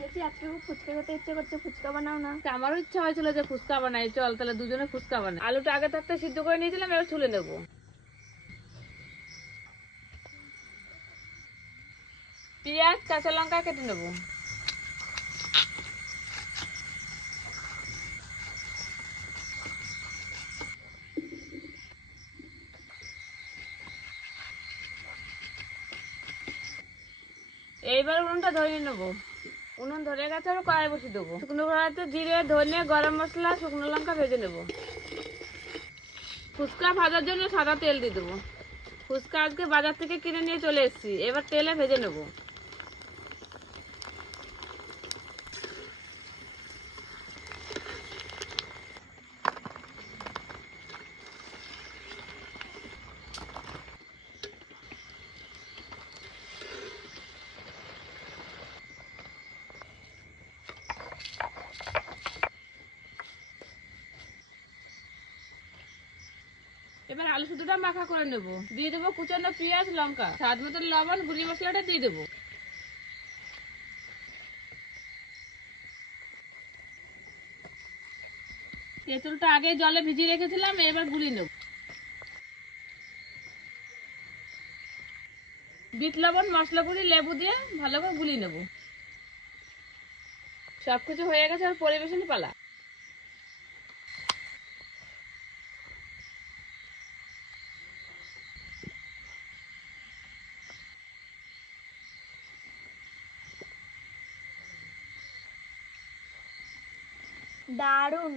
দেখি আজকে খুব ফুচকা খেতে ইচ্ছে করছে, ফুচকা বানাও না। আমারও ইচ্ছা হয়েছিল যে ফুচকা বানাই, চল তাহলে দুজনে ফুচকা বানাই। আলুটা আগে থাকতে সিদ্ধ করে নিয়েছিলাম, এবার ছুলে নেবো। পেঁয়াজ কাঁচা লঙ্কা কেটে নেবো। এইবার উনুনটা ধরে নেবো। উনুন ধরে গেছে, আর কড়াই বসিয়ে দেবো। শুকনো কড়াইতে জিরে, ধনে, গরম মশলা, শুকনো লঙ্কা ভেজে নেবো। ফুচকা ভাজার জন্য সাদা তেল দিয়ে দেবো। ফুচকা আজকে বাজার থেকে কিনে নিয়ে চলে এসেছি, এবার তেলে ভেজে নেবো। এবার আলু শুধুটা মাখা করে নেব। দিয়ে দেবো কুচানো পেঁয়াজ, লঙ্কা, স্বাদ মতো লবণ, গুঁড়ি মশলাটা দিয়ে দেবো। তেঁতুলটা আগে জলে ভিজিয়ে রেখেছিলাম, এবার গুলিয়ে নেব। বিট লবণ, মশলা গুঁড়ি, লেবু দিয়ে ভালো করে গুলিয়ে নেব। সবকিছু হয়ে গেছে, আর পরিবেশন পালা। দারুন।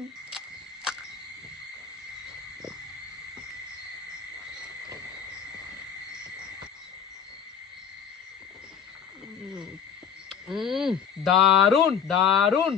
দারুন দারুন।